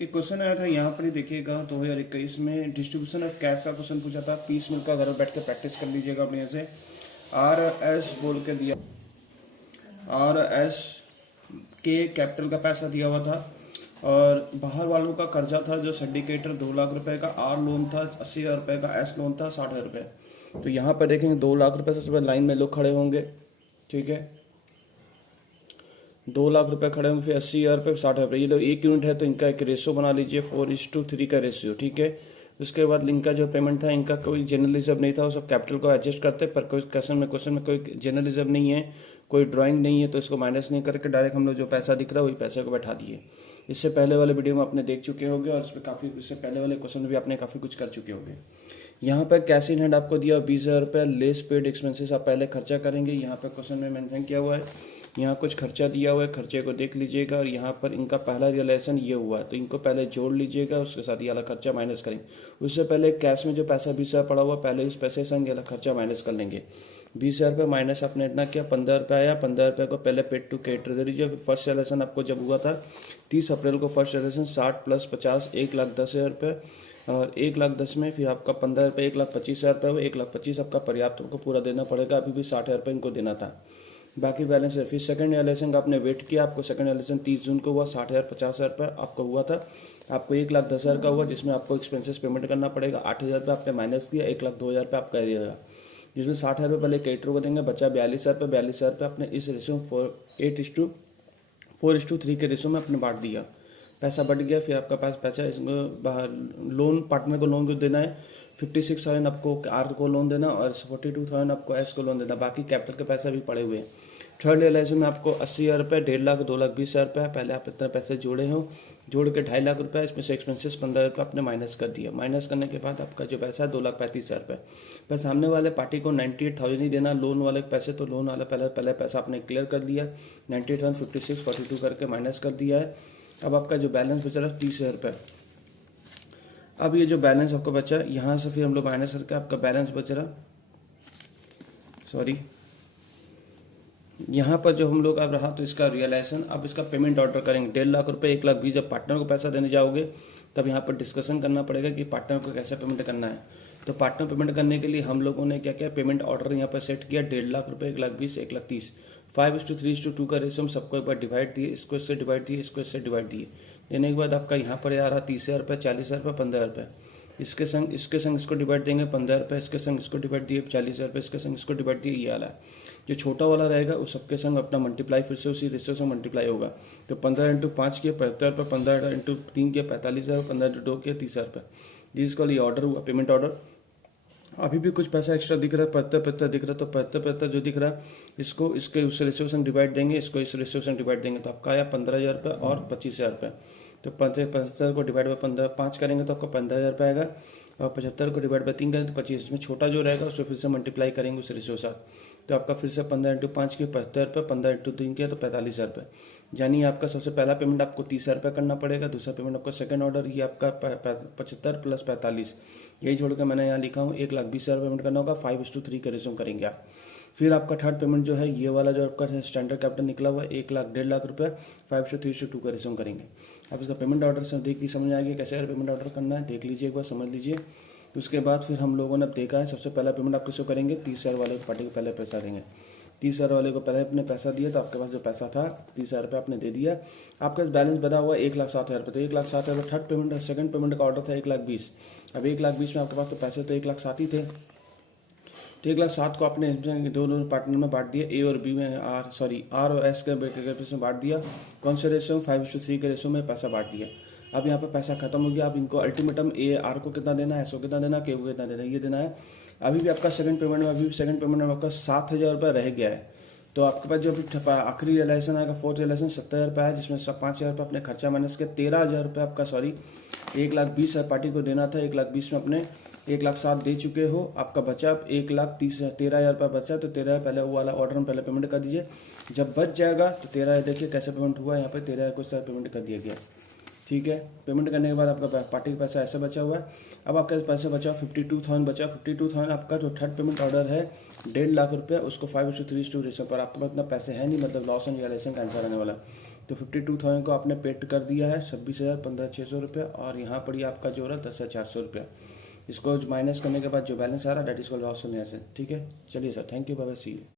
एक क्वेश्चन आया था यहाँ पर ही देखिएगा 2021 में डिस्ट्रीब्यूशन ऑफ कैश का क्वेश्चन पूछा था। 30 मिनट का घर बैठ के प्रैक्टिस कर लीजिएगा अपने से। आर एस बोल के दिया, आर एस के कैपिटल का पैसा दिया हुआ था और बाहर वालों का कर्जा था जो सिंडिकेटर 2 लाख रुपए का, आर लोन था 80,000 रुपये का, एस लोन था 60,000 रुपये। तो यहाँ पर देखेंगे 2 लाख रुपये सबसे पहले लाइन में लोग खड़े होंगे, ठीक है। 2 लाख रुपए खड़े होंगे, फिर 80,000 रुपये, 60,000 रुपये। ये लोग 1 यूनिट है तो इनका एक रेशो बना लीजिए 4:3 का रेशियो, ठीक है। उसके बाद इनका जो पेमेंट था, इनका कोई जनरल रिजर्व नहीं था, वो सब कैपिटल को एडजस्ट करते, पर कोई क्वेश्चन में कोई जनरल रिजर्व नहीं है, कोई ड्राइंग नहीं है, तो इसको माइनस नहीं करके डायरेक्ट हम लोग जो पैसा दिख रहा है वही पैसे को बैठा दिए। इससे पहले वाले वीडियो में आपने देख चुके होंगे और इसमें काफ़ी, इससे पहले वाले क्वेश्चन में भी आपने काफ़ी कुछ कर चुके होंगे। यहाँ पर कैश इन हैंड आपको दिया 20,000 रुपये, लेस पेड एक्सपेंसेस आप पहले खर्चा करेंगे। यहाँ पर क्वेश्चन में मेंशन किया हुआ है, यहाँ कुछ खर्चा दिया हुआ है, खर्चे को देख लीजिएगा। और यहाँ पर इनका पहला रियलाइजेशन ये हुआ है तो इनको पहले जोड़ लीजिएगा, उसके साथ ये वाला खर्चा माइनस करेंगे। उससे पहले कैश में जो पैसा 20,000 पड़ा हुआ, पहले उस पैसे संग ये वाला खर्चा माइनस कर लेंगे। 20,000 रुपये माइनस आपने इतना किया, 15 रुपये आया। 15 रुपये को पहले पेड टू क्रेडिटर दे दीजिए। फर्स्ट रियलाइजेशन आपको जब हुआ था 30 अप्रैल को, फर्स्ट रियलाइजेशन 60 + 50 1,10,000 रुपये, और 1,10,000 में फिर आपका 15 रुपये 1,25,000 रुपये हुआ। 1,25,000 आपका पर्याप्त को पूरा देना पड़ेगा, अभी भी 60,000 रुपये इनको देना था, बाकी बैलेंस है। फिर सेकंड रियलाइजेशन का आपने वेट किया, आपको सेकंड रियलाइजेशन 30 जून को हुआ, 60,000 50,000 रुपये आपको हुआ था। आपको 1,10,000 का हुआ, जिसमें आपको एक्सपेंसेस पेमेंट करना पड़ेगा। 8,000 रुपये आपने माइनस किया, 1,02,000 रुपये आपका रहेगा, जिसमें 60,000 रुपये पहले क्रेडिटर को देंगे, बचा 42,000 रुपये। 42,000 रुपये आपने इस रेशो 8:4:3 के रेशो में आपने बांट दिया, पैसा बढ़ गया। फिर आपका पास पैसा इसमें बाहर लोन, पार्टनर को लोन को देना है 56,000 आपको आर को लोन देना, और 42,000 आपको एस को लोन देना। बाकी कैपिटल के पैसा भी पड़े हुए हैं। थर्ड रियलाइजेशन में आपको 80,000 रुपये, 1.5 लाख, 2,20,000 रुपये। पहले आप इतना पैसे जोड़े हो, जोड़ के 2.5 लाख रुपये, इसमें से एक्सपेंसेस 15 रुपये आपने माइनस कर दिया। माइनस करने के बाद आपका जो पैसा है 2,35,000 रुपये। बस सामने वाले पार्टी को 98,000 ही देना, लोन वाले पैसे, तो लोन वाला पहले पैसा आपने क्लियर कर दिया। 98,000 56,42 करके माइनस कर दिया है। अब आपका जो बैलेंस बचा रहा 30,000 रुपये। अब ये जो बैलेंस आपको बचा, यहाँ से फिर हम लोग माइनस करके आपका बैलेंस बच रहा, सॉरी, यहाँ पर जो हम लोग अब रहा तो इसका रियलाइजेशन, अब इसका पेमेंट ऑर्डर करेंगे 1.5 लाख रुपये, 1,20,000। जब पार्टनर को पैसा देने जाओगे तब यहाँ पर डिस्कशन करना पड़ेगा कि पार्टनर को कैसे पेमेंट करना है। तो पार्टनर पेमेंट करने के लिए हम लोगों ने क्या किया, पेमेंट ऑर्डर यहाँ पर सेट किया 1.5 लाख रुपये, 1,20,000, 1,30,000, 5:3:2 का रेशो हम सबको एक बार डिवाइड दिए, इसको इससे डिवाइड दिए, इसको इससे डिवाइड दिए। देने के बाद आपका यहाँ पर आ रहा 30,000 रुपये, 40,000 रुपये, 15 रुपये। इसके संग इसको डिवाइड देंगे 15 रुपये, इसके संग इसको डिवाइड दिए 40,000 रुपये, इसके संग इसको डिवाइड दिए, ये वाला है। जो छोटा वाला रहेगा उस सबके संग अपना मल्टीप्लाई फिर से उसी रेशियो से मल्टीप्लाई होगा। तो 15 × 5 किया 75 रुपये, 15 × 3 किया 45,000, 15 × 2 किया 30,000 रुपये। जिस कॉल ये ऑर्डर हुआ, पेमेंट ऑर्डर। अभी भी कुछ पैसा एक्स्ट्रा दिख रहा है, 75 दिख रहा है, तो 75 जो दिख रहा है इसको इसके उस रेशियो से डिवाइड देंगे, इसको इस रेशियो से डिवाइड देंगे, तो आपका आया 15,000 रुपये और 25,000 रुपये। तो 75 को डिवाइड बाई 5 करेंगे तो आपको 15,000 रुपये आएगा, और 75 को डिवाइड बाई 3 करेंगे तो 25। इसमें छोटा जो रहेगा उसको फिर से मल्टीप्लाई करेंगे उस रेशियो के साथ। तो आपका फिर से 15 × 5 किया 75 रुपये, 15 × 3 किया तो 45,000 रुपये। यानी आपका सबसे पहला पेमेंट आपको 30,000 रुपये करना पड़ेगा, दूसरा पेमेंट आपका सेकंड ऑर्डर, ये आपका 75 + 45, यही छोड़ के मैंने यहाँ लिखा हूँ 1,20,000 पेमेंट करना होगा। 5:3 का रेशो करेंगे आप। फिर आपका थर्ड पेमेंट जो है ये वाला जो आपका स्टैंडर्ड कैपिटल निकला हुआ है 1,00,000 1.5 लाख रुपये, 5:3:2 का रेशो करेंगे। अब इसका पेमेंट ऑर्डर से देख के समझ आ गया कैसे पेमेंट ऑर्डर करना है, देख लीजिए एक बार, समझ लीजिए। उसके बाद फिर हम लोगों ने अब देखा है, सबसे पहला पेमेंट आप किसको करेंगे, 30,000 वाले पार्टी को पहले पैसा देंगे। 30,000 वाले को पहले अपने पैसा दिया, तो आपके पास जो पैसा था 30,000 रुपये आपने दे दिया। आपका बैलेंस बना हुआ 1,07,000 रुपये, तो 1,07,000 रुपये थर्ड पेमेंट, सेकंड पेमेंट का ऑर्डर था 1,20,000। अब 1,20,000 में आपके पास तो पैसे तो 1,07,000 ही थे, तो 1,07,000 को आपने दोनों पार्टनर में बांट दिया, ए और बी में, आर और एस के में बांट दिया। कौन से रेशो में, 5:3 के रेशो में पैसा बांट दिया। अब यहाँ पे पैसा खत्म हो गया। अब इनको अल्टीमेटम ए आर को कितना देना है, एस को कितना देना है, के को कितना देना है, ये देना है। अभी भी आपका सेकंड पेमेंट में आपका 7,000 रुपये रह गया है। तो आपके पास जो अभी आखिरी रियलाइजेशन आएगा, फोर्थ रियलाइजेशन 70,000 रुपये है, जिसमें 5,000 रुपये अपने खर्चा माइनस के 13,000 रुपये आपका 1,20,000 पार्टी को देना था। 1,20,000 में अपने 1,07,000 दे चुके हो, आपका बचा 13,000 रुपये बचा। तो 13 पहले वो वाला ऑर्डर में पहले पेमेंट कर दीजिए। जब बच जाएगा तो 13 देखिए कैसे पेमेंट हुआ, यहाँ पर 13 को पेमेंट कर दिया गया। ठीक है। पेमेंट करने के बाद आपका पार्टी का पैसा ऐसा बचा हुआ है। अब आपके पैसे बचा 52,000 बचा। 52,000 आपका जो थर्ड पेमेंट ऑर्डर है 1.5 लाख रुपये, उसको 5:3 रेशो पर आपके पास इतना पैसे है नहीं, मतलब लॉस एंड रियलाइजेशन कैंसिल आने वाला। तो 52,000 को आपने पेड कर दिया है 26,015,600 रुपये, और यहाँ पर ही आपका जो रहा 10,400 रुपये। इसको माइनस करने के बाद जो बैलेंस आ रहा है that is called loss and realisation. ठीक है, चलिए sir, thank you, bye bye, see you.